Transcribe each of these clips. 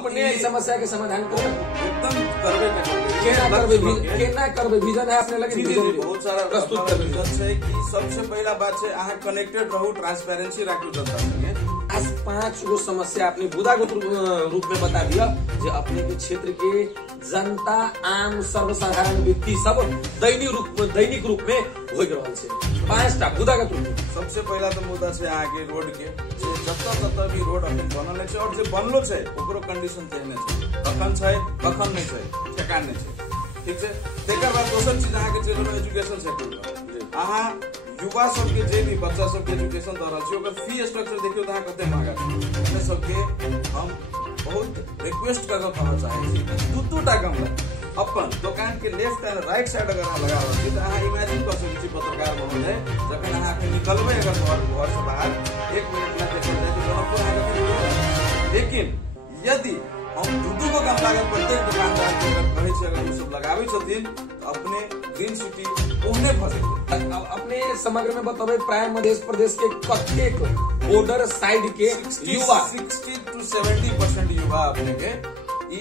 अपने समस्या के समाधान करो एकदम करबे केना करबे विजन है अपने लगे बहुत सारा प्रस्तुत कर विजन छै कि सबसे पहला बात छै अहाँ कनेक्टेड रहू, ट्रांसपेरेंसी राखू जनता संगे। आज 5 गो समस्या अपने बुदागत रूप में बता दिया जो अपने के क्षेत्र के जनता आम सर्वसाधारण व्यक्ति सब दैनिक रूप में हो रहल छै। 5टा बुदागत रूप। सबसे पहला तो मुद्दा छै अहाँ के रोड के, जे जत्ता भी रोड अखन बनल छै और जे बनलो छै ओकरो कंडीशन तेहने छै, कखन छै कखन नहीं छै, ठेकान नहीं छै, ठीक छै। तेकर बाद दोसर चीज अहाँ के चलि रहल एजुकेशन सेक्टर। अहाँ युवा सबके जे भी बच्चा सबके एजुकेशन द रहल छी ओकर फी स्ट्रक्चर देखियो त अहाँ कते महंगा छै। अपने सबके हम बहुत रिक्वेस्ट करना चाहे छी दूटा गमला अपन दुकान के लेफ्ट एंड राइट साइड अगर लगा रहल छी त अहाँ इमेजिन कर सकै छी पत्रकार महोदय जखन अहाँ के निकलबै अगर घर से बाहर 1 मिनट में देखल जाए तो जनकपुर अहाँ के। लेकिन यदि हम दू गो गमला अगर प्रत्येक दुकानदार के अगर कहे छी अगर सब लगाबै छथिन तो अपने ग्रीन सिटी ओहने फंसे। अपने समग्र में बताबे प्राय मध्य प्रदेश के कतेक बॉर्डर साइड के युवा 60 to 70% युवा अपने के ई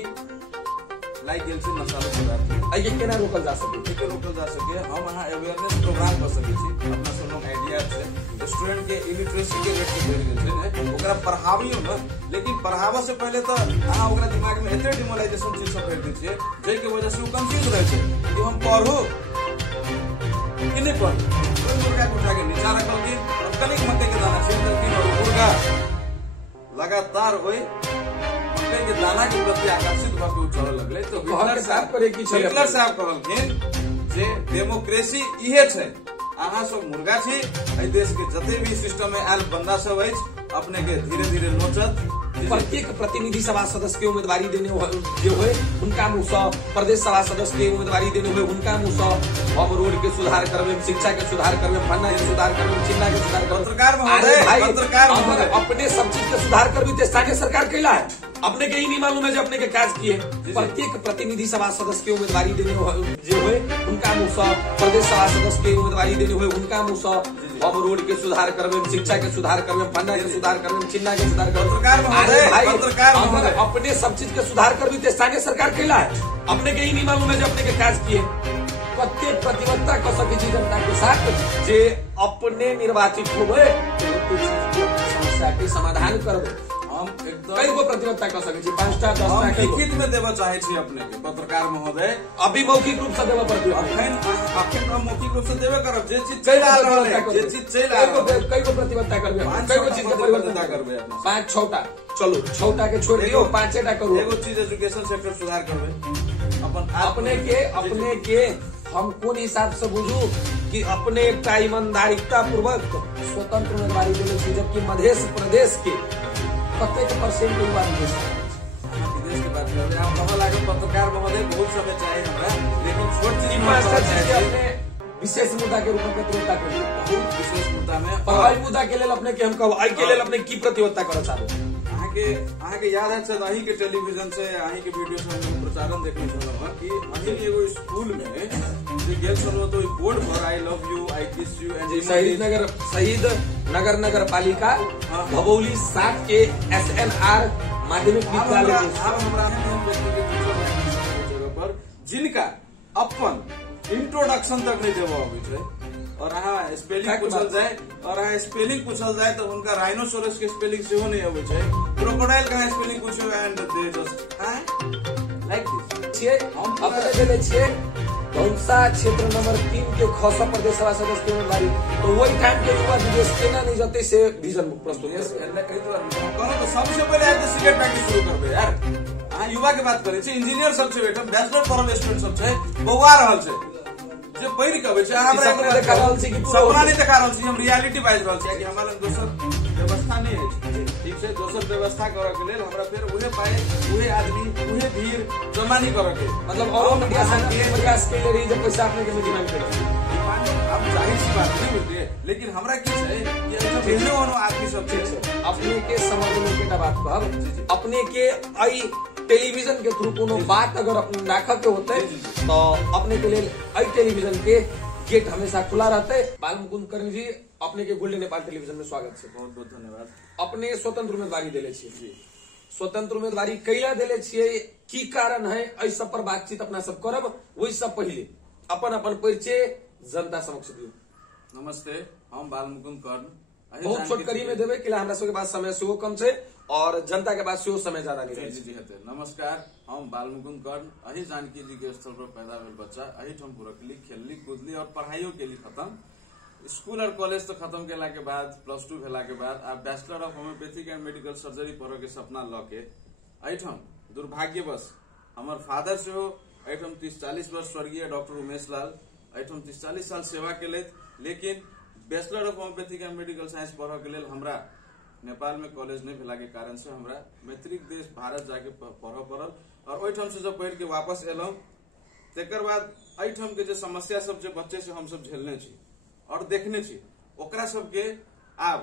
लाइक गेल से नशालू पदार्थ ये केना रोकल जा सके, हम अहाँ अवेयरनेस प्रोग्राम कर सकै छी। अपना सब लोग आइडिया से स्टूडेंट के इलिटरेसी के रेट से बढ़ गेल छै ओकरा पढ़ाबियो न, लेकिन पढ़ाबे से पहले तो अहाँ ओकरा दिमाग में एते डिमोलाइजेशन चीज सब भर दै छियै जै के वजह से वो कंफ्यूज रहे छै कि हम पढ़ू कि नहीं पढ़ू। कोई मुर्गा के उठा के नीचा रखल की और कनिक मक्के के दाना छीन देलखिन और मुर्गा लगातार होई मक्के के दाना के प्रति आकर्षित भऽ के चलऽ लगले। तो हिटलर साहब कहलखिन जे डेमोक्रेसी इहे छै, अहाँ सब मुर्गा छी, एहि देश के जते भी सिस्टम में आयल बंदा सब अछि अपने के धीरे धीरे नोचत। प्रत्येक प्रतिनिधि सभा सदस्य के उम्मीदवारी देने जो है उनका मुँह से, प्रदेश सभा सदस्य के उम्मीदवारी देने हुए उनका मुँह से हम रोड के सुधार करबे, शिक्षा के सुधार करबे, फन्ना के सुधार करबे, चिन्ना के सुधार करबे। पत्रकार महोदय अपने सब चीज के सुधार करबे स्थानीय सरकार कैला है अपने के ही नहीं मालूम है जो अपने के काज किए। प्रत्येक प्रतिनिधि सभा सदस्य के उम्मीदवारी देने जो है उनका मुँह से, प्रदेश सभा सदस्य के उम्मीदवारी देने हुए उनका मुँह से हम रोड के सुधार करबे, शिक्षा के सुधार करबे, फन्ना के सुधार करबे, चिन्ना के सुधार करबे। पत्रकार महोदय अपने सब चीज के सुधार करबे स्थानीय सरकार कैला है अपने के ही नहीं मालूम है जो अपने के काज किए। प्रत्येक प्रतिबद्धता कर सके जनता के साथ जे अपने निर्वाचित होवे समस्या के समाधान करबे। हम एकदम कई गो प्रतिबद्धता कर सके छी, 5टा 10टा लिखित में देवा चाहे छी अपने के पत्रकार महोदय। अभी मौखिक रूप से देवा पड़ती अखन हम मौखिक रूप से देवे करब जे चीज चल रहल है, जे चीज चल रहल है कई गो प्रतिबद्धता करबे, कई गो चीज के परिवर्तन करबे। 5-6टा चलो 6टा के छोड़ दियो 5टा करो। एगो चीज एजुकेशन सेक्टर सुधार करबे अपने के हम कौन हिसाब से बुझू कि अपने एक ईमानदारिता पूर्वक स्वतंत्र उम्मीदवारी देने छी, जबकि मध्य प्रदेश के कतेक परसेंट युवा विदेश की बात कर रहे हैं। आप लागत पत्रकार महोदय बहुत समय चाहे हमरा, लेकिन छोट चीज अपने विशेष मुद्दा के रूप में प्रतिबद्धता करिए। बहुत विशेष मुद्दा में पढ़ाई मुद्दा के लेल अपने के हम कहब आई के लेल अपने की प्रतिबद्धता करऽ चाहबे। अहाँ के याद है शायद अहीं के टेलीविजन से अहीं के वीडियो से हम प्रसारण देखने छलहुँ कि अहीं एगो स्कूल में जे गेल छलहुँ तो बोर्ड पर आई लव यू, आई किस यू एंड शहीद नगर पालिका भगौली 7 के SNR माध्यमिक विद्यालय पर जिनका अपन इंट्रोडक्शन तक नहीं देवा अबै छै और अहाँ स्पेलिंग पूछल जाए तो उनका राइनोसोरस के स्पेलिंग सेहो नहीं अबै छै, क्रोकोडाइल का स्पेलिंग पूछो and they just like this. हम अपने देले छियै धौलसा क्षेत्र नंबर 3 के खसा प्रदेश सभा सदस्य के उम्मीदवारी, तो वही टाइम के युवा विदेश केना नहीं जाते से विजन प्रस्तुत है। सबसे पहले आज सिगरेट पैकेट शुरू करबे यार। अहाँ युवा के बात करे छी, इंजीनियर सब छै बैठल, बैचलर पढ़ल स्टूडेंट सब छै, बौआ रहल छै जे पढ़ि के अबै छै। हमरा देखा रहल छी कि सपना नहीं देखा रहल छी, हम रियलिटी बाजि रहल छी कि हमरा लग दोसर व्यवस्था नहीं है। ठीक छै, दोसर व्यवस्था करऽ के लेल हमरा फिर उहे पाए, उहे आदमी, उहे भीड़ जमा नहीं करऽ के, मतलब और मीडिया प्रयास के लिए जब पैसा अपने के डिमांड करे अब जाहिर सी बात नहीं मिलती, लेकिन हमरा की छै कि सब भेजो आदमी सब छै अपने के समझ में केटा बात कहब अपने के आई टेलीविजन के थ्रू कोनो बात अगर अपने राख के होते तो अपने के लिए आई टेलीविजन के गेट हमेशा खुला रहते। बालमुकुंद कर्मी जी अपने के गोल्डन नेपाल टेलीविजन में स्वागत है। बहुत बहुत धन्यवाद। अपने स्वतंत्र उम्मीदवारी देले छी, स्वतंत्र उम्मीदवारी कैला दिले छियै, की कारण है, एहि सब पर बातचीत अपना सब करब। वही सब पहले अपन अपन परिचय जनता समक्ष दियो। नमस्ते, हम बालमुकुंद कर्ण। बहुत छोटकरी में देवे कि हमरा सबके पास समय सेहो कम छै और जनता के पास सेहो समय ज्यादा नहीं रहे। जी हेते। नमस्कार, हम बालमुकुंद कर्ण। अही जानकी जी के स्थल पर पैदा भेल बच्चा, अही ठम पुरकली, खेलली, कूदली और पढ़ाइयो के लिए खत्म। स्कूल और कॉलेज तो खत्म केला के बाद, +2 भेला के बाद आप bachelor of homeopathic and medical surgery पढ़ो के सपना ल के अहिठम दुर्भाग्यवश हमर फादर से हो अहिठम 30-40 वर्ष स्वर्गीय डॉक्टर उमेश लाल अहिठम 30-40 साल सेवा के, लेकिन bachelor of homeopathic and medical science पढ़ के लेल हमरा नेपाल में कॉलेज नहीं भेला के कारण से हमरा मैत्रिक देश भारत जाके पढ़ पड़ल और ओहिठम से जब पढ़ के वापस एलहुं तेकर बाद अहिठम के जो समस्या सब जो बच्चे से हम सब झेलने छी और देखने छी ओकरा सबके आब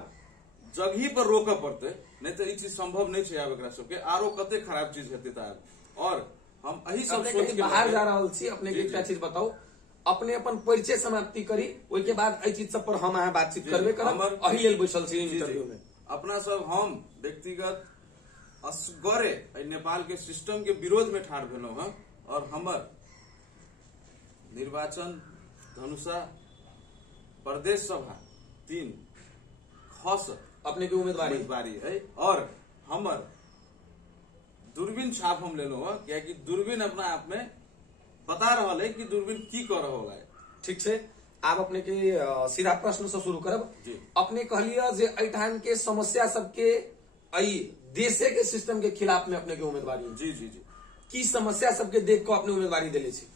जगही पर रोक पड़ते, नहीं तो ई चीज संभव नहीं है। आब एकरा सबके आरो कते खराब चीज हेते त और हम अही सब सोच के बाहर जा रहल छी। अपने के एकटा चीज बताओ, अपने अपन परिचय समाप्ति करी, ओहि के बाद एहि चीज सब पर हम अहाँ बातचीत करबे करब। अही लेल बैसल छी इंटरव्यू में। अपना सब हम व्यक्तिगत असगरे नेपाल के सिस्टम के विरोध में ठाड़ भेलहुं हैं और हमर निर्वाचन धनुषा प्रदेश सभा 3 खस अपने की उम्मीदवारी है और हमर दूरबीन छाप हम लेलो है, क्या कि दूरबीन अपना आप में बता रहा है कि दूरबीन की कर रहा है। ठीक है, आप अपने के सीधा प्रश्न से शुरू करब। अपने कहलिए जे एठान के समस्या सबके देशे के सिस्टम के खिलाफ में अपने के उम्मीदवारी। जी जी जी, की समस्या सबके देख को अपने उम्मीदवारी दिले छी?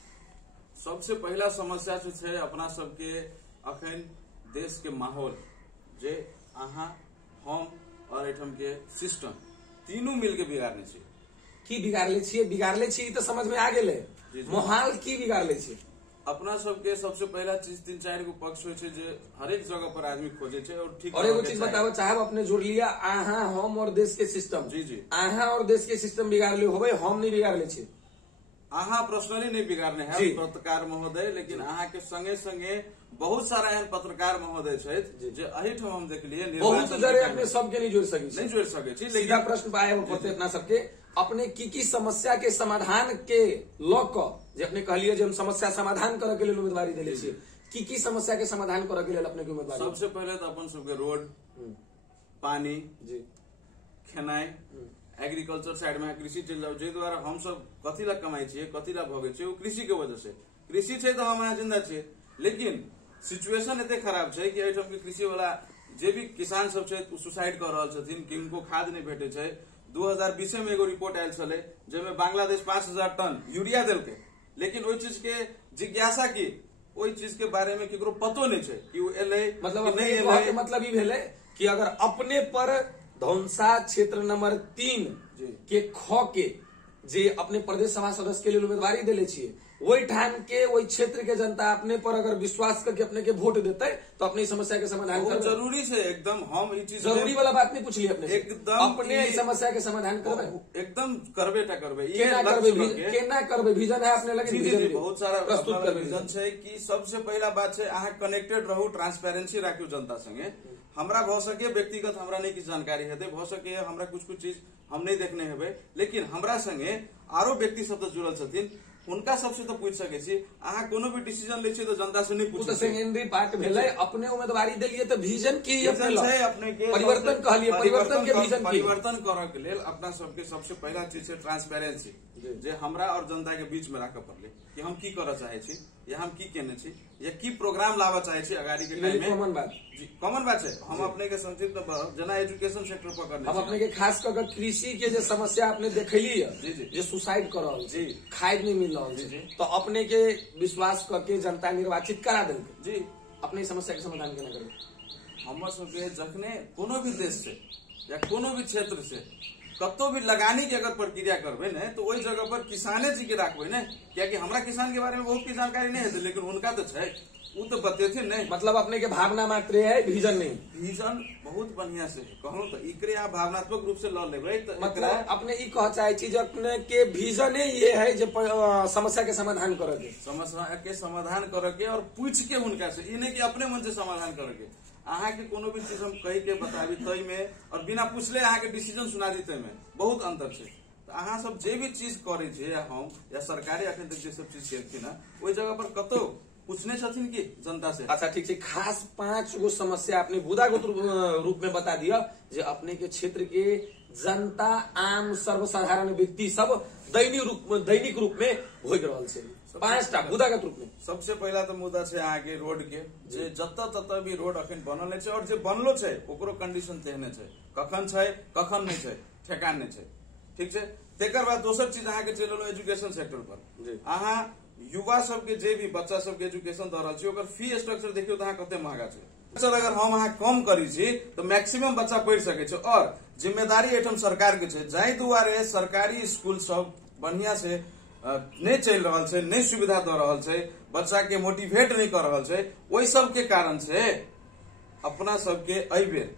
सबसे पहला समस्या से अपना सबके अखन देश के माहौल जे अहाँ हम और एठम के सिस्टम तीनों मिलके बिगाड़ने छी। की बिगाड़ले छियै? बिगाड़ले छी तो समझ में आ गेले, माहौल की बिगाड़ले छी? अपना सबके सबसे पहला चीज 3-4 गो पक्ष हो जे हरेक जगह पर आदमी खोजे छे और ठीक। और एगो चीज बताबो चाहब, अपने जोड़ लिया अहाँ हम और देश के सिस्टम। जी जी, अहाँ और देश के सिस्टम बिगाड़ले होबे, हम नहीं बिगाड़ले छी। अहाँ पर्सनली नहीं बिगाड़ने है पत्रकार महोदय, लेकिन अहाँ के संगे संगे बहुत सारा एहन पत्रकार महोदय छथि जे अहिठम हम देखलिए बहुत जरे अपने सबके नहीं जोड़ सके, नहीं जोड़ सके छी। सीधा प्रश्न पाए वो पड़ते अपना सबके अपने की समस्या के समाधान के लक जे अपने कहलिए जे हम समस्या समाधान करे के लिए उम्मीदवारी दिले छी, की समस्या के समाधान करे के लिए अपने के उम्मीदवारी? सबसे पहले तो अपन सबके रोड, पानी, खेनाई, एग्रीकल्चर साइड में कृषि चल जाओ, जे द्वारा हम सब कथी ला कमाई छे, कथी ला भगे छे, वो कृषि के वजह से। कृषि छे तो हम यहाँ जिंदा छे, लेकिन सिचुएशन एते खराब छे कि एठम के कृषि वाला जे भी किसान सब छे सुसाइड कर रहल छथिन कि उनको खाद नहीं भेटे छे। 2020 में एगो रिपोर्ट आयल छले जेमे बांग्लादेश 5000 टन यूरिया देलके, लेकिन ओई चीज के जिज्ञासा की ओई चीज के बारे में केकरो पतो नहीं छे कि वो एले मतलब नहीं एले। मतलब ई भेले कि अगर अपने पर धौंसा क्षेत्र नंबर 3 के ख के जे अपने प्रदेश सभा सदस्य के लिए उम्मीदवारी दिले छिए, वही ठान के वही क्षेत्र के जनता अपने पर अगर विश्वास करके अपने के वोट देते तो अपनी समस्या के समाधान कर जरूरी से एकदम हम ई चीज जरूरी वाला बात नहीं पूछ ली अपने एकदम अपने समस्या के समाधान करबे, एकदम करबे टा करबे। केना करबे विजन है अपने लगे, विजन बहुत सारा प्रस्तुत करबे। विजन छै कि सबसे पहला बात छै अहाँ कनेक्टेड रहू, ट्रांसपेरेंसी राखू जनता संगे। हमरा भ सके व्यक्तिगत हमरा नहीं किछ जानकारी हेते, भ सके हमरा कुछ चीज हम नहीं देखने हेबे, लेकिन हमरा संगे आरो व्यक्ति सब तो जुड़ल छथिन, उनका सबसे तो पूछ सके छी। अहाँ कोनो भी डिसीजन ले छी तो जनता से नहीं पूछ सके। सेकेंडरी पार्ट भेले, अपने उम्मीदवारी दिलिए तो विजन की अपने के परिवर्तन कहलिए, परिवर्तन के विजन परिवर्तन करऽ के लेल अपना सबके सबसे पहला चीज छै ट्रांसपेरेंसी, जे हमरा और जनता के बीच में राखऽ पड़ले कि हम की करऽ चाहे छी या हम की केने छी या की प्रोग्राम लाबऽ चाहे छी अगाड़ी के टाइम में। कॉमन बात जी कॉमन बात है। हम अपने के संक्षिप्त में जना एजुकेशन सेक्टर पकड़ने हम अपने के खास कर कृषि के जो समस्या अपने देखली है जो सुसाइड कर रहा है, खाद नहीं मिल रहा है, तो अपने के विश्वास करके जनता निर्वाचित करा देंगे जी, अपनी समस्या के समाधान केना करबे? हमर सबके जखने कोनो भी देश से या कोनो भी क्षेत्र से कतो भी लगानी के अगर प्रक्रिया करबे न तो वही जगह पर किसाने जी के राखबे न, क्या कि हमरा किसान के बारे में बहुत की जानकारी नहीं है, लेकिन उनका तो है, वो तो बतेथिन नहीं। मतलब अपने के भावना मात्र है, विजन नहीं। विजन बहुत बढ़िया से कहूँ तो इकरे आप भावनात्मक रूप से ल लेबे तो मतलब अपने ई कह चाहे छी अपने के विजन ये है जो समस्या के समाधान करके, समस्या के समाधान करके और पूछ के उनका से, ये नहीं कि अपने मन से समाधान करके। अहाँ के कोनो भी चीज हम कही के बताबी तय में और बिना पूछले अहाँ के डिसीजन सुना दी तय में बहुत अंतर है। तो अहाँ सब जे भी चीज करे छे या हम या सरकारी अखन तक जे सब चीज केलखिन ना ओई जगह पर कतो पूछने छथिन कि जनता से। अच्छा ठीक है, खास 5 गो समस्या आपने बुदागत रूप में बता दिया जो अपने के क्षेत्र के जनता आम सर्वसाधारण व्यक्ति सब दैनिक रूप में भोग रहल छे। 5टा बुदागत रूप में सबसे पहला तो मुद्दा छे अहाँ के रोड के, जे जत तत भी रोड अखन बनल छै और जे बनलो छै ओकरो कंडीशन तेहने छै, कखन छै कखन नहीं छै ठेकान नहीं छै। ठीक छै, तेकर बाद दोसर चीज अहाँ के चलल एजुकेशन सेक्टर पर। अहाँ युवा सबके जे भी बच्चा सबके एजुकेशन द रहल छी ओकर फी स्ट्रक्चर देखियो तो अहाँ कते महंगा छै। सर अगर हम अहाँ कम करी छी तो मैक्सिमम बच्चा पढ़ सके छै और जिम्मेदारी एठम सरकार के छै। जाहि दुआरे सरकारी स्कूल सब बढ़िया से नहीं चल रहा है, नहीं सुविधा द रहा है, बच्चा के मोटिवेट नहीं कर रहा है, वही सब के कारण से अपना सबके अबेर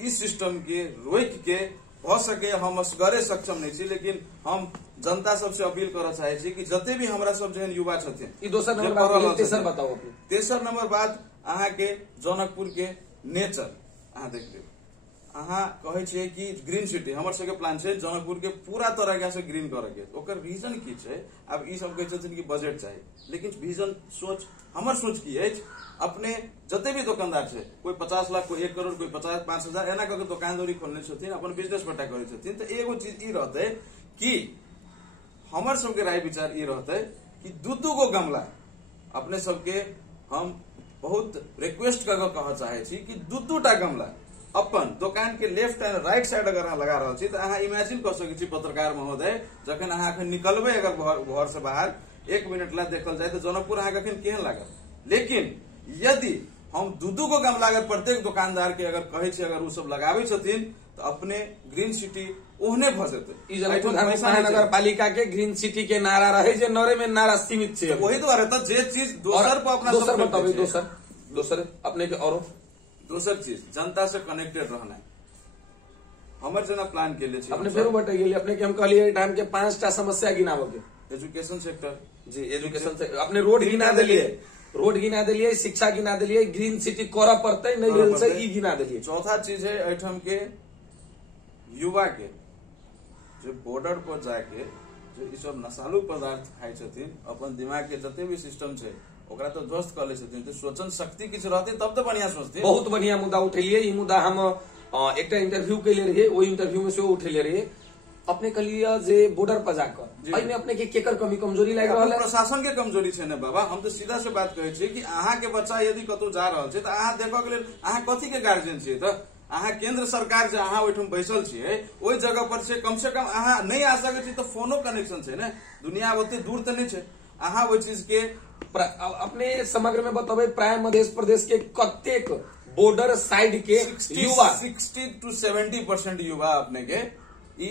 इस सिस्टम के रोक के हो सके हम असगरे सक्षम नहीं छी, लेकिन हम जनता सबसे अपील करना चाहे छी कि जते भी हमरा सब जेहन युवा छथिन। दोसर नंबर बात तेसर बताओ। तेसर नंबर बात अहाँ के जनकपुर के नेचर अहाँ देख लियो। अहाँ कहे छे कि ग्रीन सिटी हमर सबके प्लान छे जनकपुर के पूरा तरह से ग्रीन करे के। ओकर रीजन की छे, अब ई सब कहे छथिन कि बजट चाहिए, लेकिन विजन सोच हमर सोच की है अपने जते भी दुकानदार छे कोई 50 लाख कोई 1 करोड़ कोई 50-5,000 एना करके दुकानदारी खोलने छथिन, अपन बिजनेस पट्टा करे छथिन। तो एगो चीज ई रहते कि हमर सबके राय विचार ई रहते कि दू गो गमला अपने सबके हम बहुत रिक्वेस्ट करके कह चाहे छी कि दू-2टा गमला अपन दुकान के लेफ्ट एंड राइट साइड अगर अहाँ लगा रहा छी तो अहाँ इमेजिन कर सके छी पत्रकार महोदय जखन अहाँ अखन निकलबे अगर घर से बाहर 1 मिनट ला देखल जाए तो जनकपुर अहाँ अखन केहन लागत। लेकिन यदि हम दू गो गमला अगर प्रत्येक दुकानदार के अगर कहे छी अगर उ सब लगाबे छथिन तो अपने ग्रीन सिटी ओहने भ जेते। नगर पालिका के ग्रीन सिटी के नारा रहे जे नरे में नारा सीमित छे, वही द्वारा तो जे चीज दोसर पर अपना दोसर बताबे दोसर अपने के और दोसर चीज जनता से कनेक्टेड रहना है। हमर जना प्लान के लिए अपने फेर बटे गेली अपने के हम कहलिए टाइम के 5टा समस्या गिनाबो के। एजुकेशन सेक्टर जी एजुकेशन से अपने रोड गिना दिलिए, शिक्षा गिना दिलिए, ग्रीन सिटी कर पड़ते नहीं भेल से ई गिना दिलिए। चौथा चीज है एठम के युवा के जो बॉर्डर पर जाके जो ई सब नशालु पदार्थ खाई छथिन अपन दिमाग के जते भी सिस्टम छे ओकरा तो ध्वस्त कर ले छथिन। तो सोचन शक्ति किछ रहते तब तो बढ़िया सोचते। बहुत बढ़िया मुद्दा उठेलिए। ई मुद्दा हम एक इंटरव्यू के लिए रहिए, वो इंटरव्यू में से उठेले रहिए। अपने कहलिए जे बॉर्डर पर जाकर एमे अपने के केकर कमी कमजोरी लाग रहल है? प्रशासन के कमजोरी छे ने बाबा। हम तो सीधा से बात कहे छी कि अहाँ के बच्चा यदि कतौ जा रहल छे तो अहाँ देखो के लेल अहाँ कथी के गार्जियन छिए? तो अहाँ केंद्र सरकार जे अहाँ ओइठम बैसल छिए ओइ जगह पर से कम अहाँ नहीं आ सके छी तो फोनो कनेक्शन छे ने, दुनिया ओते दूर तो नहीं छे। अहाँ वो चीज के अपने समग्र में बताबे प्राय मध्य प्रदेश के कतेक बॉर्डर साइड के युवा 60 to 70% युवा अपने के ई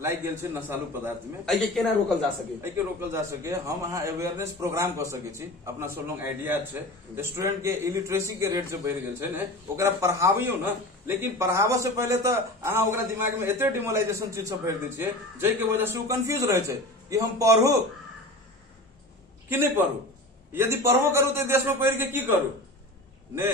लाइक गेल छे नशालु पदार्थ में। एके केना रोकल जा सके? एके रोकल जा सके हम अहाँ अवेयरनेस प्रोग्राम कर सके छी। अपना सब लोग आइडिया छे स्टूडेंट के इलिटरेसी के रेट जो बढ़ गेल छे ने ओकरा पढ़ाबियो ना, लेकिन पढ़ाबे से पहले तो अहाँ ओकरा दिमाग में एते डिमोलाइजेशन चीज सब भर दै छिए जै के वजह से वो कंफ्यूज रहे छे कि हम पढ़ू कि नहीं पढ़ू। यदि पढ़बो करू तो देश में पढ़ के की करू? ने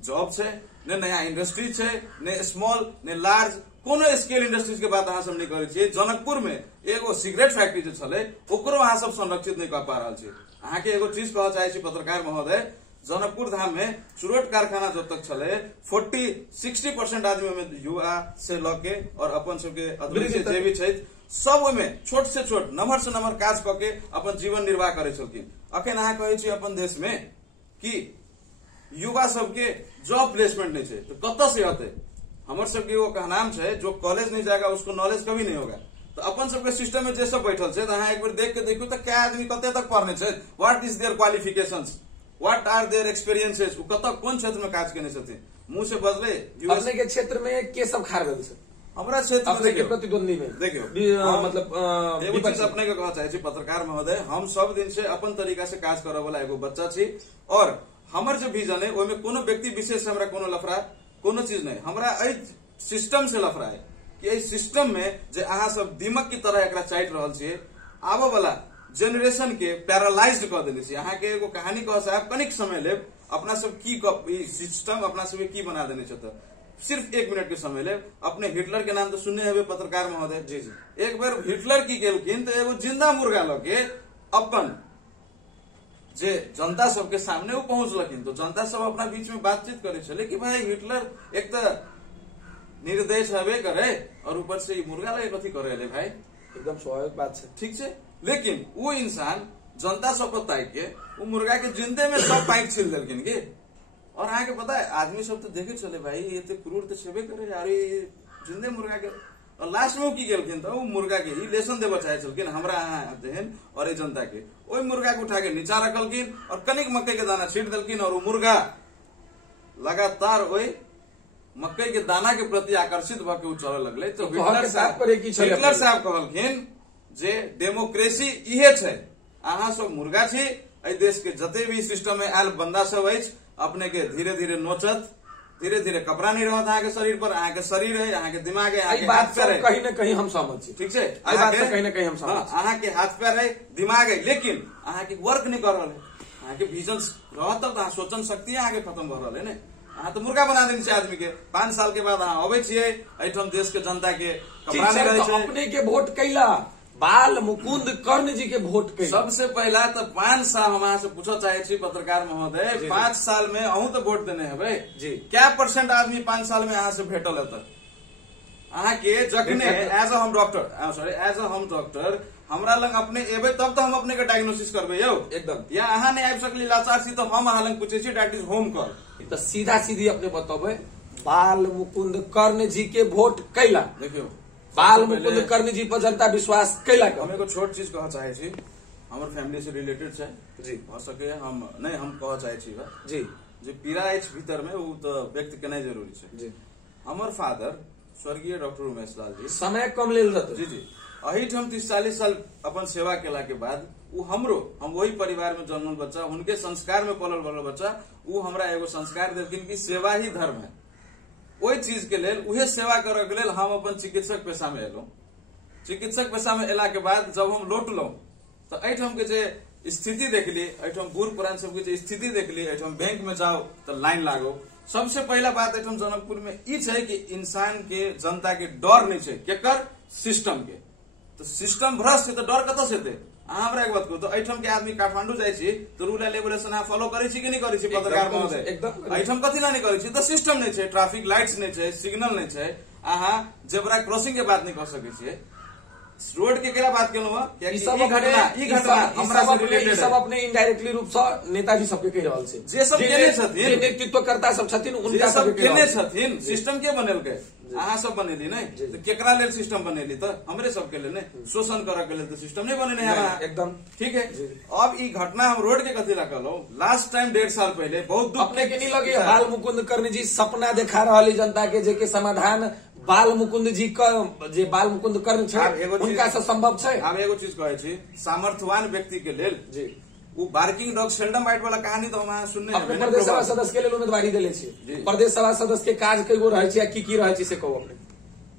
जॉब छे ने नया इंडस्ट्री छे ने स्मॉल ने लार्ज कोनो स्केल इंडस्ट्रीज के बात अहाँ सब नहीं करे छिए। जनकपुर में एगो सिगरेट फैक्ट्री जो छले ओकरो अहाँ सब संरक्षित नहीं कर पा रहल छिए। अहाँ के एगो चीज कह चाहे छी पत्रकार महोदय, जनकपुर धाम में चुरोट कारखाना जब तक छले 40-60% आदमी में युवा से लके और अपन सबके अदृश्य जे भी छे सब में छोट से छोट नम्हर से नम्हर काज करके अपन जीवन निर्वाह करे छलखिन। अखन अहाँ कहे छी अपन देश में कि युवा सबके जॉब प्लेसमेंट नहीं छे तो कत से होते? हमर सबके वो कहनाम छे जो कॉलेज नहीं जाएगा उसको नॉलेज कभी नहीं होगा। तो अपन सबके सिस्टम में जे सब बैठल छे अहाँ एक बार देख के देखियो तो क्या आदमी कते तक पढ़ने छे, what is their qualifications, what are their experiences, वो कत कोन क्षेत्र में काज केने छथिन मुंह से बजले। अपने के क्षेत्र में के सब खार भेल छे? हमरा क्षेत्र में देखियो प्रतिद्वंदी में देखियो मतलब एगो चीज अपने के कह चाहे छी पत्रकार महोदय, हम सब दिन से अपन तरीका से काज करे वाला एगो बच्चा छी और हमर जो विजन है ओमे कोनो व्यक्ति विशेष से हमरा कोनो लफड़ा कोनो चीज नहीं, हमरा एहि सिस्टम से लफड़ा है कि एहि सिस्टम में जे अहाँ सब दीमक की तरह एकरा चाटि रहल छिए आबो वाला जेनरेशन के पैरालाइज्ड कर देने छी। अहाँ के एगो कहानी कह साहब कनिक समय लेब अपना सब की सिस्टम अपना सब की बना देने चाहिए। सिर्फ 1 मिनट के समय ले अपने हिटलर के नाम तो सुनने हैं पत्रकार महोदय। जी जी। एक बार हिटलर की केलखिन तो एगो जिंदा मुर्गा लगे अपन जे जनता सबके सामने वो पहुंचलखिन, तो जनता सब अपना बीच में बातचीत करे चले कि भाई हिटलर एक तो निर्देश हवे करे और ऊपर से मुर्गा लगे कथी करे ले भाई, एकदम स्वाभाविक बात है। ठीक है। लेकिन वो इंसान जनता सबको ताक के वो मुर्गा के जिंदे में सब पाइप छील दिलखिन के, और आगे पता है आदमी सब तो देखे चले भाई ये तो क्रूर तो छेबे करे यार ये जिंदे मुर्गा के, और लास्ट में वो की गेलखिन तो वो मुर्गा के ही लेसन दे बचाए चलखिन हमरा यहाँ जेहन और जनता के वही मुर्गा के उठा के नीचा रखलखिन और कनिक मकई के दाना छीट दिलखिन, और वो मुर्गा लगातार वही मकई के दाना के प्रति आकर्षित भके चले लगले। तो हिटलर साहब कहलखिन जे डेमोक्रेसी इहे छै, अहाँ सब मुर्गा छी, एहि देश के जते भी सिस्टम में आयल बंदा सब अछि अपने के धीरे धीरे नोचत, धीरे धीरे कपड़ा नहीं रहत अहाँ के शरीर पर, अहाँ के शरीर है, अहाँ के दिमाग है, अहाँ के हाथ पैर है, कहीं न कहीं हम सहमत छी, ठीक है, कहीं न कहीं हम सहमत, अहाँ के हाथ पैर है, दिमाग है, लेकिन अहाँ के वर्क नहीं कर रहा है, अहाँ के विजन रहत तब अहाँ सोचन शक्ति अहाँ के खत्म भ रहा है ने। अहाँ तो मुर्गा बना देने आदमी के 5 साल के बाद अहाँ अबे छियै एठम देश के जनता के कपड़ा नहीं रहे छै, अपने के वोट कैला बाल मुकुंद कर्ण जी के वोट कैला। सबसे पहला तो 5 साल हम अहाँ से पूछा चाहे छी पत्रकार महोदय, 5 साल में अहूँ तो वोट देने है भाई जी, क्या % आदमी 5 साल में अहाँ से भेटल है? अहाँ के जखने एज अ हम डॉक्टर हमरा लग अपने एबे तब तो हम अपने के डायग्नोसिस करबे यौ एकदम, या अहाँ नहीं आबि सकली लाचार छी तो हम अहाँ लग पूछे छी दैट इज होम कॉल। तो सीधा सीधी अपने बताबे बाल मुकुंद कर्ण जी के वोट कैला। देखियो बाल मुकुंद कर्ण जी पर जनता विश्वास कैला। हम एगो छोट चीज कह चाहे छी, हमर फैमिली से रिलेटेड छै जी, हो सके हम नहीं हम कह चाहे छी जी, जे पीड़ा अछि भीतर में वो तो व्यक्त करना जरूरी छै जी। हमर फादर स्वर्गीय डॉक्टर उमेश लाल जी समय कम लेल रहते जी जी, अहिठाम 30-40 साल अपन सेवा केला के बाद हम वही परिवार में जन्मल बच्चा, उनके संस्कार में पलल बड़ल बच्चा, वो हमरा एगो संस्कार देलखिन कि सेवा ही धर्म है। वही चीज के लेल उहे सेवा करे के लेल हम अपन चिकित्सक पेशा में एलहुं। चिकित्सक पेशा में एला के बाद जब हम लौटलहुं तो एहिठाम के जे स्थिति देखली, एहिठाम बूढ़ पुरान सबके जे स्थिति देखली, एहिठाम बैंक में जाओ तो लाइन लागो। सबसे पहला बात एहिठाम जनकपुर में ई छै कि इंसान के जनता के डर नहीं छै, केकर सिस्टम के। तो सिस्टम भ्रष्ट है तो डर कत से थे? हमरा एक बात कहू तो एहिठाम के आदमी काठमांडू जाय छी तो रूल एंड रेगुलेशन अहाँ फॉलो करे छी कि नहीं करे छी पत्रकार महोदय? एकदम। एहिठाम कथी ना नहीं करे छी? तो सिस्टम नहीं छै, ट्रैफिक लाइट्स नहीं छै, सिग्नल नहीं छै, अहाँ जेब्रा क्रॉसिंग के बात नहीं कर सके छियै, रोड के केरा बात केलहुँ ई घटना हमरा से रिलेटेड सब अपने इनडायरेक्टली रूप से नेताजी सबके कहि रहल छै, जे सब केने छथिन, जे नेतृत्वकर्ता सब छथिन उनका सब केने छथिन। सिस्टम के बनेलकै? अहाँ सब बनेली नहीं तो केकरा लेल सिस्टम बनेली? तो हमरे सबके लेल नहीं, शोषण करे के लेल तो सिस्टम नहीं बनेने है एकदम, ठीक है। अब ई घटना हम रोड के कथी ला कहलहुँ, लास्ट टाइम 1.5 साल पहले बहुत दुख अपने के नहीं लगे बाल मुकुंद कर्ण जी सपना देखा रहा जनता के जेके समाधान बाल मुकुंद जी का जे बाल मुकुंद कर्ण छै उनका से संभव छै? हम एगो चीज कहे छी, सामर्थ्यवान व्यक्ति के लेल जी वो बार्किंग डॉग सेल्डम बाइट वाला कहानी तो हम सुनने अपने प्रदेश सभा सदस्य के लेल उम्मीदवारी देले छी। प्रदेश सभा सदस्य के काज कईगो रहे छै, की रहे छै से कहू अपने?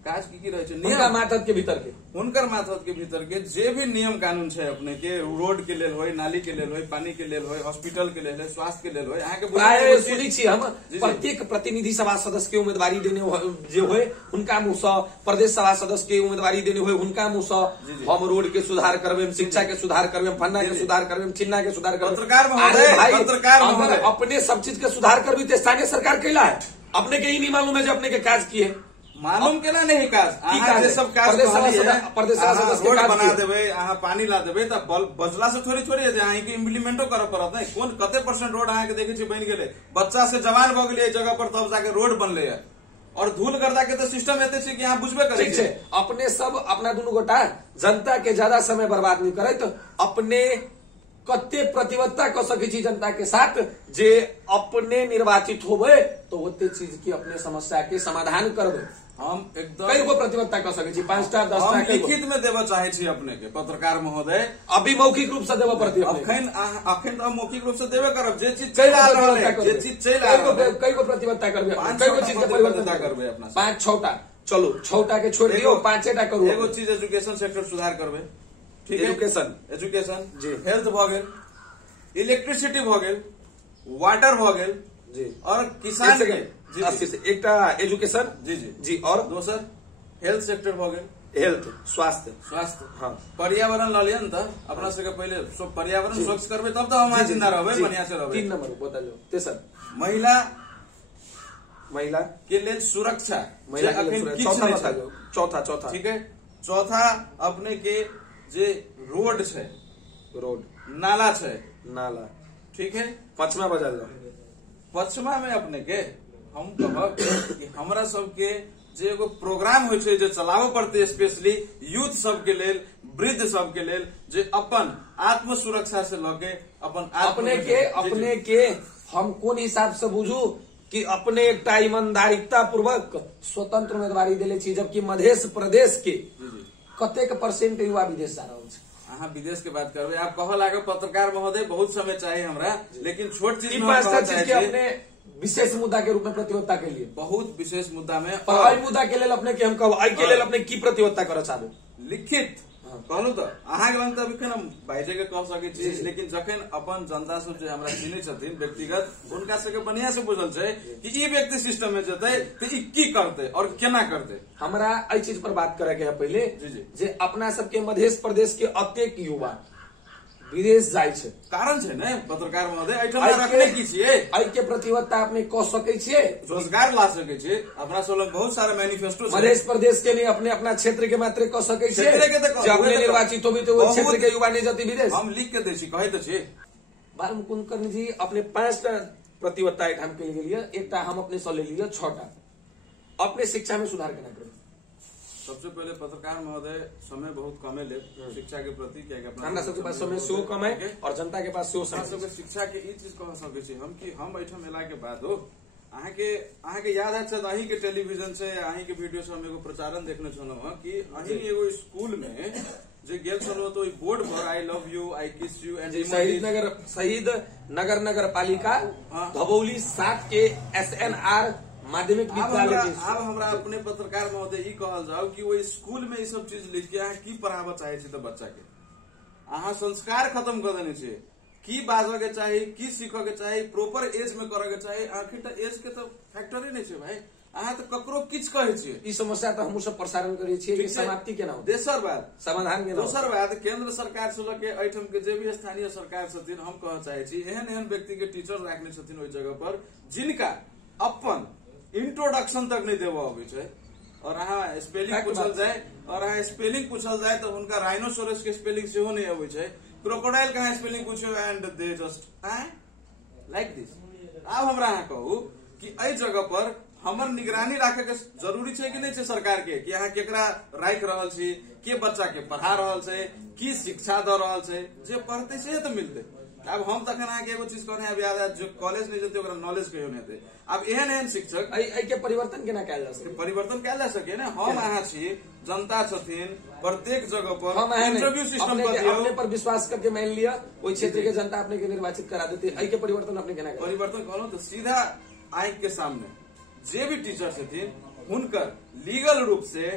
काज की रहे छै? उनका माथत के भीतर के हुनकर माथत के भीतर के जे भी नियम कानून छै अपने के, रोड के लेल होय, नाली के लेल होय, पानी के लेल होय, हॉस्पिटल के लेल होय, स्वास्थ्य के लेल होय, अहाँ के सुनी छी हम प्रत्येक प्रतिनिधि सभा सदस्य के उम्मीदवारी देने जे होय हुनका मुँह से, प्रदेश सभा सदस्य के उम्मीदवारी देने होय हुनका मुँह से हम रोड के सुधार करबे, शिक्षा के सुधार करबे, फन्ना के सुधार करबे, चिन्ना के सुधार करबे। पत्रकार महोदय अपने सब चीज के सुधार करबी तो स्थानीय सरकार कैला है? अपने के ही नहीं मालूम है जो अपने के काज किए? मालूम केना नहीं काज? अहाँ जे सब काज रोड बना देवे, अहाँ पानी ला देवे तो बजला से थोड़ी अहाँ के इम्प्लीमेंटो करे पड़त नहीं। कौन कते % रोड अहाँ के देखे छी बन गेले, बच्चा से जवान भ गेलै जगह पर तब जाके रोड बनले है, और धूल गर्दा के तो सिस्टम एते छै कि अहाँ बुझबे करे छी। अपने सब अपना दुनू गोटा जनता के ज्यादा समय बर्बाद नहीं करे तो अपने कते प्रतिबद्धता कर सके छी जनता के साथ जे अपने निर्वाचित होबे तो ओते चीज की अपने समस्या के समाधान करबे। हम एकदम कई गो प्रतिबद्धता कर सके छी, 5टा 10टा लिखित में देवा चाहे छी अपने के पत्रकार महोदय। अभी मौखिक रूप से देवा पड़ती है अखन तो मौखिक रूप से देवे करब, जे चीज चल आ रहल है, जे चीज चल आ रहल है, कई गो प्रतिबद्धता करबे, कई गो चीज के परिवर्तन करबे अपना 5-6टा। चलो 6टा के छोड़ दियो, 5टा करू। एगो चीज एजुकेशन सेक्टर सुधार करबे, ठीक है, एजुकेशन जी, हेल्थ भ गेल, इलेक्ट्रिसिटी भ गेल, वाटर भ गेल जी और किसान के एक एजुकेशन जी जी जी और दोसर हेल्थ सेक्टर भ गेल हेल्थ स्वास्थ्य हाँ पर्यावरण ल लिया त अपना सबके पहिले पर्यावरण स्वच्छ करबे तब तो हम जिंदा रहबे बढ़िया से रहबे। 3 नंबर बता लो तेसर महिला के लिए सुरक्षा महिला के लिए चौथा बता दो चौथा ठीक है चौथा अपने के जे रोड छे रोड नाला छे नाला ठीक है पचमा बजा लो पचमा में अपने के हम कहब कि हमरा सबके जे एगो प्रोग्राम होइ छै जे चलाबे पड़ते स्पेशली यूथ सबके लेल वृद्ध सबके लेल जे अपन आत्म सुरक्षा से लगे अपन अपने के हम कोन हिसाब से बुझू कि अपने एक ईमानदारिता पूर्वक स्वतंत्र उम्मीदवारी दिले छी जबकि मध्य प्रदेश के कतेक % युवा विदेश जा रहल छै। अहाँ विदेश के बात करबे आप कह लागे पत्रकार महोदय बहुत समय चाहिए हमरा लेकिन छोट चीज में अपने विशेष मुद्दा के रूप में प्रतिबद्धता के लिए बहुत विशेष मुद्दा में और मुद्दा के लेल अपने के हम कहब आई के लेल अपने की प्रतिबद्धता करऽ चाहबे लिखित कहलू तो अहाँ के लग अभी हम बाइजे के कह सके छी लेकिन जखन अपन जनता सब जे हमरा चिन्है छथिन व्यक्तिगत उनका सबके बढ़िया से बुझल छै कि ई व्यक्ति सिस्टम में जेतै तो ई की करते और केना करते। हमरा एहि चीज पर बात करे के है पहले जे अपना सबके मध्य प्रदेश के अतेक युवा विदेश जाय छै कारण छै ने पत्रकार महोदय एठम रखने की छियै एहि के प्रतिबद्धता अपने कह सकै छियै रोजगार ला सकै छियै अपना सब लग बहुत सारा मैनिफेस्टो मध्य प्रदेश के नहीं अपने अपना क्षेत्र के मात्र कह सकै छियै जब अपने निर्वाचित होबी तो वो क्षेत्र के युवा नहीं जाती विदेश हम लिख के दै छी कहै त छी। बाल मुकुंद कर्णी जी अपने 5टा प्रतिबद्धता एठाम के लिए एकटा हम अपने से ले लिया 6टा अपने शिक्षा में सुधार केना करबै। सबसे पहले पत्रकार महोदय समय बहुत कमे ले शिक्षा के प्रति क्या हमरा सबके पास समय सेहो कम है और जनता के पास सेहो सबके शिक्षा के ई चीज कह सकै छी हम कि हम एठम एला के बाद हो अहाँ के याद है शायद अहीं के टेलीविजन से अहीं के वीडियो से हम एगो प्रचारण देखने छलहुँ हँ कि अहीं एगो स्कूल में जे गेल छलहुँ तो बोर्ड पर आई लव यू आई किस यू एंड शहीद नगर पालिका धबौली 7 के SNR माध्यमिक विद्यालय। अब हमरा अपने पत्रकार महोदय ई कहल जाओ कि वो स्कूल में ई सब चीज लिख के अहाँ की पढ़ाबे चाहे छी तो बच्चा के अहाँ संस्कार खत्म कर देने छे की बाजऽ के चाही की सीखऽ के चाही प्रॉपर एज में करऽ के चाही आखिर एज के तो फैक्टर ही नहीं छे भाई अहाँ तो ककरो किछ कहै छियै ई समस्या तो हमहू सब प्रसारण करै छियै कि समाप्ति केना हो दोसर बात समाधान केना दोसर बात केंद्र सरकार से लके एठम के जे भी स्थानीय सरकार छथिन हम कह चाहे छी एहन व्यक्ति के टीचर राखने छथिन ओइ जगह पर जिनका अपन इंट्रोडक्शन तक नहीं देवा अबै छै और अहाँ स्पेलिंग पूछल जाए तो उनका राइनोसोरस के स्पेलिंग सेहो नहीं अबै छै क्रोकोडाइल का स्पेलिंग पूछो and they just like this. अब हमरा अहाँ कहू कि एहि जगह पर हमर निगरानी राखे के जरूरी छै कि नहीं छै सरकार के कि अहाँ केकरा राखि रहल छी के बच्चा के पढ़ा रहल छै की शिक्षा द रहल छै जे पढ़ते से तो मिलते। अब हम तखन अहाँ के एगो चीज कहने अब याद है जो कॉलेज नहीं जेते ओकरा नॉलेज कहियो नहीं हेतै। अब एहन शिक्षक एहि के परिवर्तन केना कैल जा सके परिवर्तन कैल जा सके ने हम अहाँ छी जनता छथिन प्रत्येक जगह पर इंटरव्यू सिस्टम अपने पर विश्वास करके मान लिया ओहि क्षेत्र के जनता अपने के निर्वाचित करा देते एहि के परिवर्तन अपने केना परिवर्तन कहलहुँ तो सीधा आंख के सामने जे भी टीचर छथिन हुनकर लीगल रूप से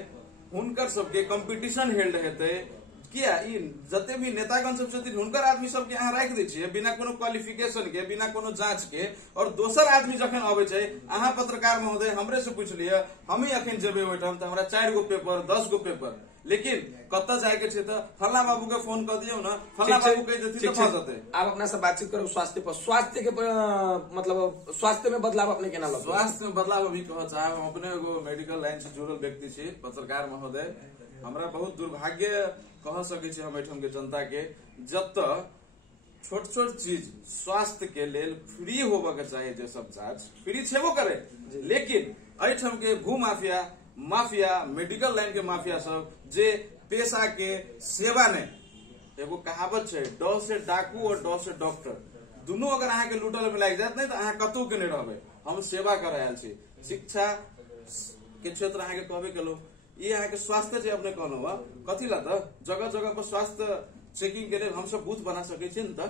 हुनकर सबके कंपटीशन हेल्ड हेतै किया जते भी नेतागण सब छथिन हुनकर आदमी सबके अहाँ राखि दै छियै बिना कोनो क्वालिफिकेशन के बिना कोनो जांच के और दोसर आदमी जखन अबै छै अहाँ पत्रकार महोदय हमरे से पूछ लिया हम ही अखन जेबै ओहिठाम तऽ हमरा 4 गो पेपर 10 गो पेपर लेकिन कत जाए के छै तऽ फल्ला बाबू के फोन कर दियौ ना फल्ला बाबू कहि देथिन तऽ फंस जेतै। आब अपना से बातचीत करब स्वास्थ्य पर स्वास्थ्य के मतलब स्वास्थ्य में बदलाव अपने केना लगै स्वास्थ्य में बदलाव अभी कह चाहब हम अपने एगो मेडिकल लाइन से जुड़ल व्यक्ति छी पत्रकार महोदय हमरा बहुत दुर्भाग्य कह सकै छी हम एठम के जनता के जब छोट छोट चीज स्वास्थ्य के लेल फ्री होबे के चाही जे सब जांच फ्री छेबो करे लेकिन एठम के भू माफिया मेडिकल लाइन के माफिया सब जे पेशा के सेवा ने एगो कहावत छै ड से डाकू और ड से डॉक्टर दुनू अगर अहाँ के लूटल में लाग जात नहीं तो अहाँ कतौ के नहीं रहबे हम सेवा कर आयल छी शिक्षा के क्षेत्र अहाँ के कहबे केलो ये अहाँ के स्वास्थ्य जे अपने कहलहुँ बा कथी ला त जगह जगह पर स्वास्थ्य चेकिंग के लिए हम सब बूथ बना सके छी न त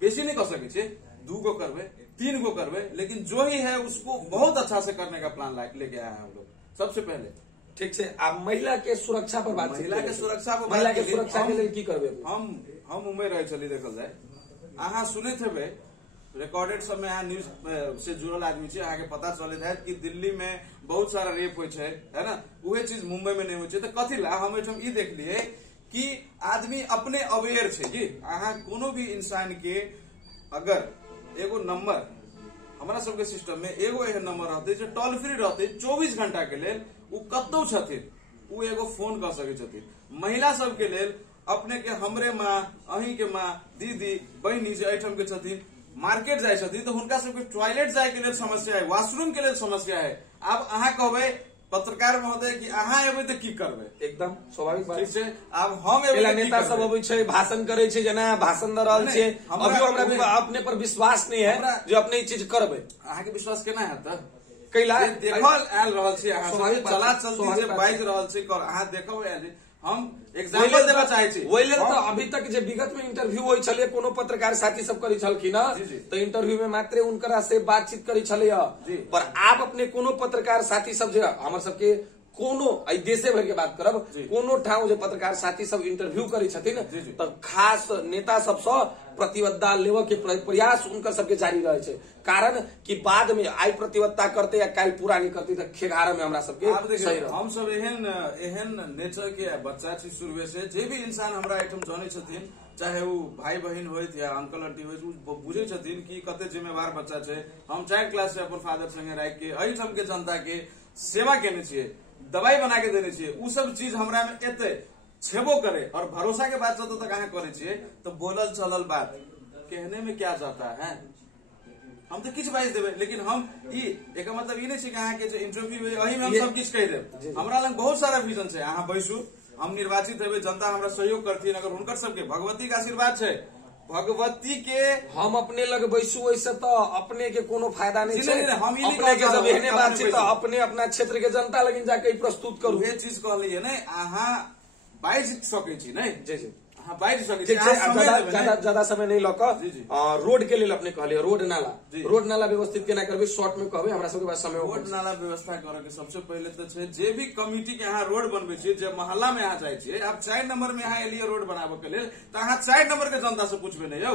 बेसी नहीं कर सके छी 2 गो करबे 3 गो करबे लेकिन जो ही है उसको बहुत अच्छा से करने का प्लान लेके आए हैं हम लोग सबसे पहले ठीक है। आप महिला के सुरक्षा पर बात महिला के सुरक्षा पर महिला के सुरक्षा के लिए की करबे हम मुंबई रहे चली देखल जाए अहाँ सुनैत हेबै रिकॉर्डेड सब में यहाँ न्यूज से जुड़ल आदमी छे, अहाँ के पता चले है कि दिल्ली में बहुत सारा रेप हो है ना, उहे चीज मुंबई में नहीं हो। तो कथी ला हम एठम ई देख लिए कि आदमी अपने अवेयर छे कि अहाँ कोनो भी इंसान के अगर एगो नंबर हमारा सबके सिस्टम में एगो एहन नंबर रहते जो टोल फ्री रहते 24 घंटा के लेल उ कतौ छथिन उ एगो फोन कर सके छथिन। महिला सबके लेल अपने के हमरे माँ, अही के माँ, दीदी, बहनी जे एठम के छथिन मार्केट जाए छथिन तो हुनका सबके टॉयलेट जाए के लेल समस्या है, वॉशरूम के लेल समस्या है। अब अहाँ कहबे पत्रकार महोदय कि अहाँ एबे तो की करबे, एकदम स्वाभाविक बात छै। अब हम एबे नेता सब अबै छै, भाषण करे छै, जेना भाषण दे रहल छै, अभी हमरा अपने पर विश्वास नहीं है जो अपने ई चीज करबे। अहाँ के विश्वास केना हैत त कैला देखल आयल रहल छै, अहाँ चला चलती जे बाइज रहल छै, अहाँ देखब आयल हम एग्जाम्पल देबा चाहे छी। ओहि लेल तो अभी तक जे विगत में इंटरव्यू होय छले कोनो पत्रकार साथी सब करै छलखिन तो इंटरव्यू में मात्र उनकरा से बातचीत करै छले, पर आप अपने कोनो पत्रकार साथी सब जे हमर सबके कोनो देशे भर के बात करब कोनो ठाव जे पत्रकार साथी सब इंटरव्यू करे छथिन तो खास नेता सबसे प्रतिबद्धता लेवे के प्रयास उनका सबके जारी रहे छै। कारण कि बाद में आई प्रतिबद्धता करते या काल पूरा नहीं करते तो खेगार में हमरा सबके सही रह। हम सब एहन नेचर के बच्चा छी शुरू से, जे भी इंसान हमरा आइटम जाने छथिन, चाहे वो भाई बहन होइत या अंकल आंटी होइत, बुझे छथिन कि कते जिम्मेवार बच्चा छै। हम 4 क्लास से अपन फादर संगे राख के एहिठाम के जनता के सेवा केने छियै, दवाई बना के देने छियै, उ सब चीज हमरा में एते छेबो करे और भरोसा के बात जब तक अहाँ करे छियै तो बोलल चलल बात कहने में क्या जाता है, हम तो किछु बाइज देवे, लेकिन हम एक मतलब ई नहीं छै कि अहाँ के जो इंटरव्यू है अही में हम सब किछु कह देब। हमरा लग बहुत सारा विजन छै, अहाँ बैसू, हम निर्वाचित हेबे, जनता हमरा सहयोग करथिन, अगर हुनकर सबके भगवती के आशीर्वाद छै, भगवती के हम अपने लग बैसू वैसे तो अपने के कोनो फायदा नहीं छै। हम अपने के जब एहने बात छै तो अपने अपना क्षेत्र के जनता लगिन जाके प्रस्तुत करू। ये चीज कहलिए ने अहाँ बाइज सकै छी नहीं, जी जी हाँ बाइज सकै छी। ज्यादा समय नहीं लक रोड के लिए अपने कहलिए रोड नाला व्यवस्थित केना करबे, शॉर्ट में कहबे, हमरा सबके पास समय रोड नाला व्यवस्था करे के सबसे पहले तो छै जे भी कमिटी के यहाँ रोड बनबे छी, जे मोहल्ला में यहाँ जाए छी, आप 4 नंबर में यहाँ एलिए रोड बनाबे के लेल तो अहाँ 4 नंबर के जनता से पूछबे नहीं यौ,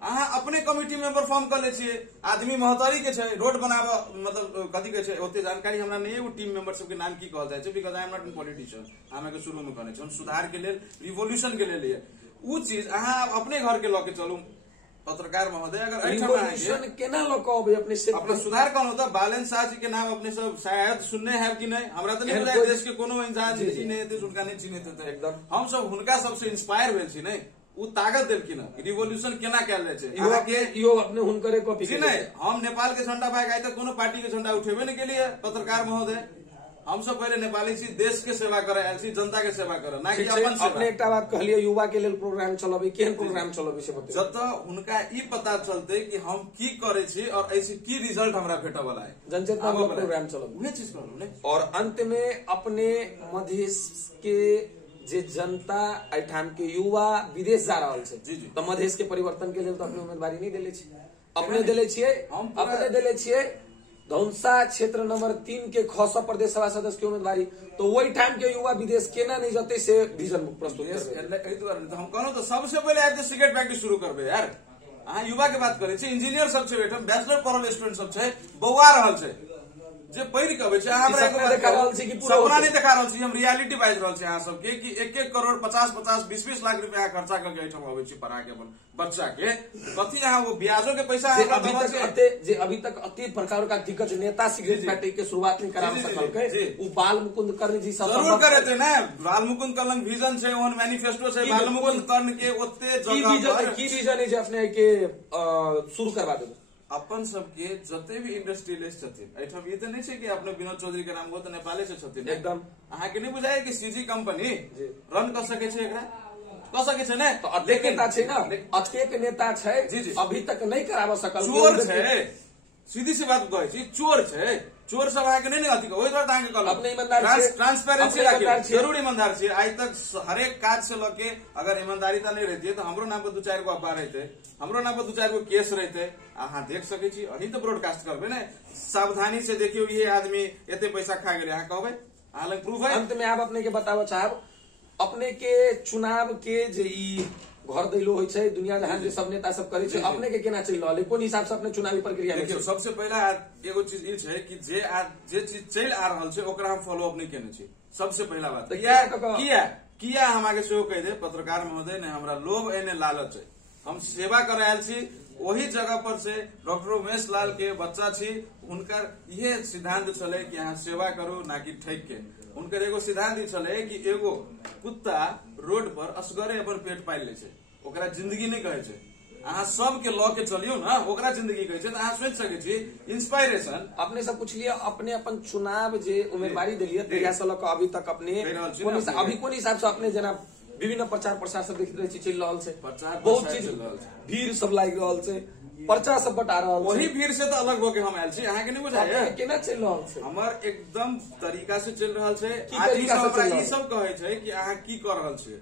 अहाँ अपने कमिटी में परफॉर्म कर ले छियै। आदमी महतारी के छै रोड बनाबे, मतलब कथी के छै ओते जानकारी हमरा नहीं है, वो टीम मेंबर सबके नाम की कहल जाय छै, because I am not in politician, हमें के शुरू में कहने छै हम सुधार के लेल, रिवोल्यूशन के लेल उ चीज अहाँ अपने घर के लके चलू। पत्रकार महोदय अगर रिवोल्यूशन केना लके अपने से अपना सुधार कौन होता, बालन शाह जी के नाम अपने सब शायद सुनने हैं कि नहीं, हमरा तो नहीं पता, देश के कोनो इंसान चिन्हे थे उनका नहीं चिन्हे थे एकदम, हम सब हुनका सबसे इंस्पायर भेल छी नहीं, उ ताकत देलखिन रिवोल्यूशन केना कैल जाय छै। अहाँ के इहो अपने हुनकरे कॉपी जी नहीं, हम नेपाल के झंडा भाग आए तो कोनो पार्टी के झंडा उठेबे नहीं के लिए पत्रकार महोदय, हम सब पहले नेपाली छी, देश के सेवा करे आयल छी, जनता के सेवा करे, ना कि अपन सेवा। अपने एकटा बात कहलिए युवा के लेल प्रोग्राम चलाबे, केहन प्रोग्राम चलाबे से बताइए। जत उनका ई पता चलते कि हम की करे छी और ऐसे की रिजल्ट हमरा भेटे वाला है, जनचेतना प्रोग्राम चलाबे, उहे चीज करू ने। और अंत में अपने मधेश के जे जनता एठाम के युवा विदेश जा रहल छै तो मधेश के परिवर्तन के लेल तो अपने उम्मीदवारी नहीं देले छी, अपने देले छियै, अपने देले छियै धौंसा क्षेत्र नंबर 3 के खौसा प्रदेश सभा सदस्य के उम्मीदवारी, तो वही टाइम के युवा विदेश केना नहीं जाते से विजन प्रस्तुत करबे। हम कहलो तो सबसे पहले आब सिगरेट फैक्ट्री शुरू करबे यार, अहाँ युवा के बात करे छी, इंजीनियर सब छै बैठल, बैचलर पढ़ल स्टूडेंट सब छै, बौआ रहल छै, जे पढ़ के अबै छै, अहाँ हमरा देखा रहल छी कि सपना नहीं देखा रहल छी, हम रियलिटी बाइज रहल छी अहाँ सबके कि 1-1 करोड़ 50-50 20-20 लाख रुपया खर्चा करके एठम अबै छी पढ़ा के अपन बच्चा के, कथी अहाँ वो ब्याजों के पैसा अभी तक अति प्रकार का दिग्गज नेता सिगरेट फैक्ट्री के शुरुआत नहीं करा सकलकै, उ बाल मुकुंद कर्ण जी सब जरूर करे थे ना, बाल मुकुंद कर्ण लंग विजन छै, ओहन मैनिफेस्टो छै, बाल मुकुंद कर्ण के ओते जगह की विजन है जे अपने के शुरू करवा देबे। अपन सबके जते भी इंडस्ट्रियलिस्ट छथिन एठम ये तो नहीं छै कि अपने विनोद चौधरी के नाम वो तो नेपाले से छथिन एकदम, अहाँ के नहीं बुझाय कि सीजी कंपनी रन कर सके छै, एकरा कर सके छै ने, तो अतेक नेता छै ना, अतेक नेता छै अभी तक नहीं करावा सकल, चोर छै, सीधी सी बात कहै छी, चोर छै, चोर सब अहाँ के नहीं अथी ओहि दुआरे अहाँ के कहलहुँ अपने ईमानदार ट्रांसपेरेंसी राखिए, जरूर ईमानदार छियै। आज तक हरेक काज से लके अगर ईमानदारिता नहीं रहती तो हमरो नाम पर 2-4 गो अखबार रहते, हमरो नाम पर 2-4 गो केस रहते, अहाँ देख सके छी, अही तो ब्रॉडकास्ट करबे ने, सावधानी से देखियो ये आदमी एते पैसा खा गेले, अहाँ कहबे अहाँ लग प्रूफ है। अंत में आप अपने के बताबो चाहब अपने के चुनाव के जे घर दैलो होइ छै, दुनिया जहान जे सब नेता सब करे छै, अपने के केना चलि रहल है, कोन हिसाब से अपने चुनावी प्रक्रिया में? देखियो, सबसे पहला एगो चीज ई छै कि जे चीज चलि आ रहल छै ओकरा हम फॉलो अप नहीं केने छी। सबसे पहला बात किया हम आगे सेहो कह दे पत्रकार महोदय ने हमरा लोभ एने लालच है, हम सेवा कर आयल छी वही जगह पर से डॉक्टर उमेश लाल के बच्चा छी, उनकर यह सिद्धांत चले कि यहाँ सेवा करू ना कि ठैक के। उनकर एगो सिद्धांत चले कि एगो कुत्ता रोड पर असगरे अपन पेट पाल ले छै, ओकरा जिंदगी नहीं कहे छै। अहाँ सबके लॉ के चलियो ना, ओकरा जिंदगी कहे छै, अहाँ सोच सके छी इंस्पायरेशन। अपने सब पूछ लिया, अपने अपन चुनाव जे उम्मीदवारी दिलिए तहिया से लक अभी तक अपने अभी कोन हिसाब से अपने जना विभिन्न प्रचार प्रसार सब देख रहे छी चल रहल छै, बहुत चीज भीड़ सब लाग रहल छै, पर्चा सब बटा रहल छै, वही भीड़ से तो अलग होके हम आयल छी। अहाँ के नहीं बुझाइए केना चल रहल छै? हमर एकदम तरीका से चल रहल छै। आदमी सब हमरा ई सब कहे छै कि अहाँ की कर रहल छियै,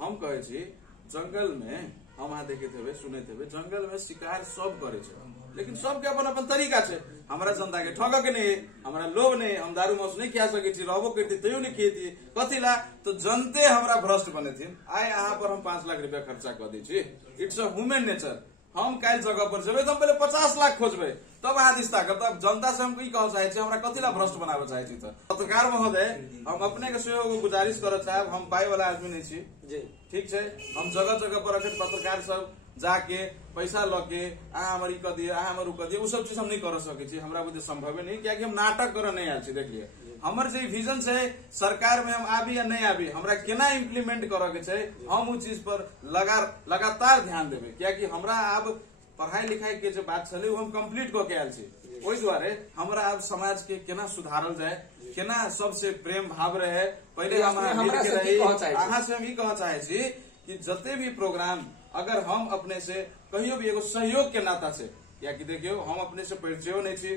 हम कहे छी जंगल में हम अहाँ देखते हेबे सुनते हेबे जंगल में शिकार सब करे छै, लेकिन सबके अपन अपन तरीका छै। हमरा जनता के ठग के नहीं, हमरा लोभ नहीं, हम दारू मौस नहीं खा सके छी, रहबो करती तैयो नहीं खेती कथी ला तो जनते हमरा भ्रष्ट बनेथिन। आइ अहाँ पर हम 5 लाख रुपया खर्चा कर दी छी, इट्स अ ह्यूमन नेचर। हम काल जगह पर जेबे तो हम पहले 50 लाख खोजबे, तब अहाँ दिस्ता करब। तब जनता से हम की कह चाहे छी, हमरा कथी ला भ्रष्ट बनाबे चाहे छी? पत्रकार महोदय हम अपने के सेहो गुजारिश करत साहब, हम पाई वाला आदमी नहीं छी जी, ठीक छै। हम जगह जगह पर अखन पत्रकार सब जाके पैसा लके अहाँ हमर ई कह दिए, अहाँ हमर उ कह दिए, उ सब चीज हम नहीं कर सके छी, हमरा बुझे संभव नहीं, क्या हम नाटक कर नहीं आयल छी। देखिए हमर जे विजन छै सरकार में हम आबी या नहीं आबी, हमरा केना इम्प्लीमेंट करे के छै, हम उ चीज पर लगातार ध्यान देबे। क्या हमरा आब पढ़ाई लिखाई के जो बात चले हम कंप्लीट क के आयल छी, ओहि दुआरे हमरा अब समाज के केना सुधारल जाए, केना सबसे प्रेम भाव रहे। पहले हम अहाँ से हम ई कह चाहे छी कि जते भी प्रोग्राम अगर हम अपने से कहियो भी एगो सहयोग के नाता से, या कि देखियो हम अपने से परिचय नहीं छी,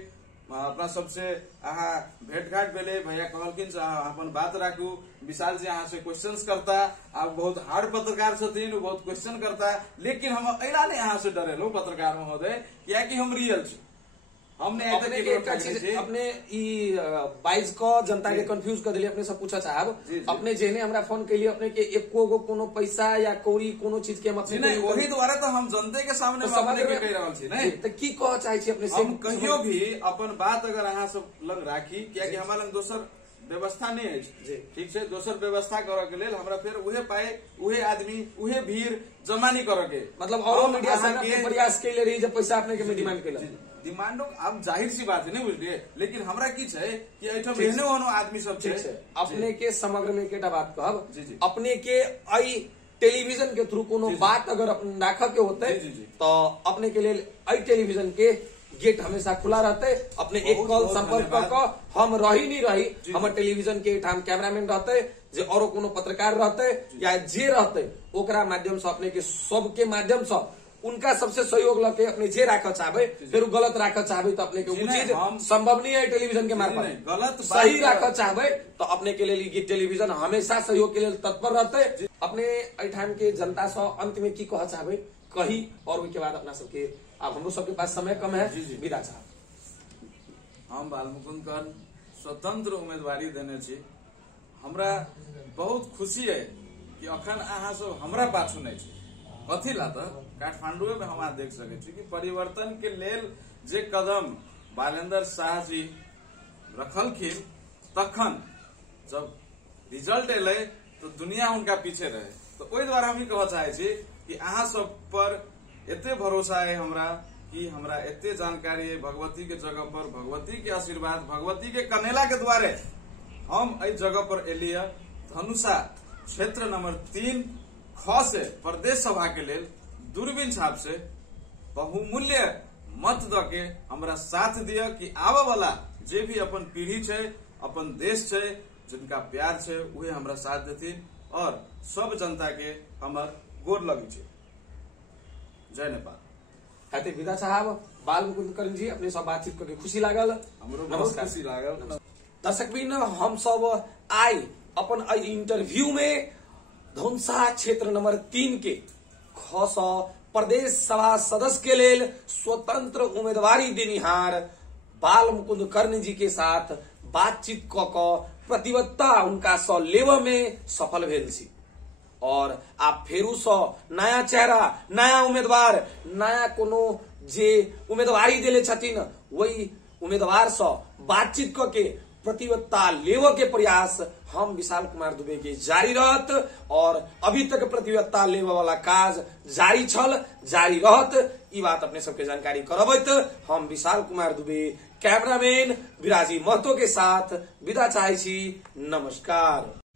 अपना सबसे अहाँ भेंट घाट भेले, भैया कहलखिन अपन बात राखू, विशाल जी अहाँ से क्वेश्चंस करता, आप बहुत हार्ड पत्रकार छथिन, वो बहुत क्वेश्चन करता, लेकिन हम अला नहीं अहाँ से डरेलो पत्रकार महोदय, क्या कि हम रियल छी। हमने अपने 22 को जनता के कंफ्यूज कर दिले। अपने सब पूछा चाहब अपने जेने हमरा फोन के लिए अपने के एको गो कोनो पैसा या कौड़ी कोनो चीज के मतलब नहीं, वही द्वारा तो हम जनते के सामने अपने के कह रहल छी नहीं तो की कह चाहे छी अपने से? हम कहियो भी अपन बात अगर अहाँ सब लग राखी, क्या कि हमरा लग दोसर व्यवस्था नहीं है, ठीक है। दोसर व्यवस्था करे के लेल हमरा फिर उहे पाए, उहे आदमी, उहे भीड़ जमा नहीं करे के, मतलब और मीडिया से प्रयास के ले रही जब पैसा अपने के डिमांड के डिमांडो अब जाहिर सी बात है नहीं बुझलिए, लेकिन हमरा की छै कि एठम एहनो ओनो आदमी सब छै। अपने के समग्र में केटा बात कहब, अपने के आई टेलीविजन के थ्रू कोनो बात अगर राख के होते तो अपने के लिए आई टेलीविजन के गेट हमेशा खुला रहते। अपने एक कॉल संपर्क कर हम रही नहीं रही, हमर टेलीविजन के ठाम कैमरामैन रहते, जे और कोनो पत्रकार रहते या जे रहते ओकरा माध्यम से अपने के सबके माध्यम से उनका सबसे सहयोग लगे अपने जे राख चाहे, फिर गलत राख चाहे तो अपने के वो चीज संभव नहीं है टेलीविजन के मार्फत। गलत सही राख चाहे तो अपने के लिए टेलीविजन हमेशा सहयोग के लिए तत्पर रहते। अपने अठान के जनता से अंत में की कह चाहे कही, और उसके बाद अपना सबके अब हम सबके पास समय कम है, विदा चाहब। हम बालमुकुंद कर्ण स्वतंत्र उम्मीदवारी देने छी। हमरा बहुत खुशी है कि अखन अहाँ सब हमरा बात सुनै छी। कथी ला तो काठमांडू में हम देख सके छी कि परिवर्तन के लेल जे कदम बालेंद्र शाह जी रखलखिन, तखन जब रिजल्ट एले तो दुनिया उनका पीछे रहे। तो ओहि द्वारा हम कह चाहे छी कि अहाँ सब पर एते भरोसा है हमरा कि हमरा एते जानकारी है भगवती के जगह पर, भगवती के आशीर्वाद, भगवती के कनेला के द्वारे हम एहि जगह पर एलिए। धनुषा क्षेत्र नंबर 3 ख से प्रदेश सभा के लेल दूरबीन छाप से बहुमूल्य मत द के हमरा साथ दिया कि आबे वाला जे भी अपन पीढ़ी छै, अपन देश छै, जिनका प्यार छै, उहे हमरा साथ देथिन और सब जनता के हमर गोर लगी छै। जय नेपाल। हेते विदा साहब बालमुकुंद कर्ण जी, अपने सब बातचीत करके खुशी लागल, हमरो बहुत खुशी लागल। दर्शकबिन हम सब आई अपन इंटरव्यू में धनुषा क्षेत्र नंबर 3 के ख प्रदेश सभा सदस्य के लेल स्वतंत्र उम्मीदवारी देनिहार बालमुकुंद कर्ण जी के साथ बातचीत क प्रतिबद्धता उनका स लेव में सफल भेल छी। और आप फेरू सो नया चेहरा, नया उम्मीदवार, नया कोनो जे उम्मीदवारी दिले छथिन वही उम्मीदवार से बातचीत करके प्रतिबद्धता लेवे के प्रयास हम विशाल कुमार दुबे के जारी रहत और अभी तक प्रतिबद्धता लेवे वाला काज जारी छल, जारी रहत। ई बात अपने सबके जानकारी करबैत हम विशाल कुमार दुबे कैमरामैन विराजी महतो के साथ विदा चाहे छी। नमस्कार।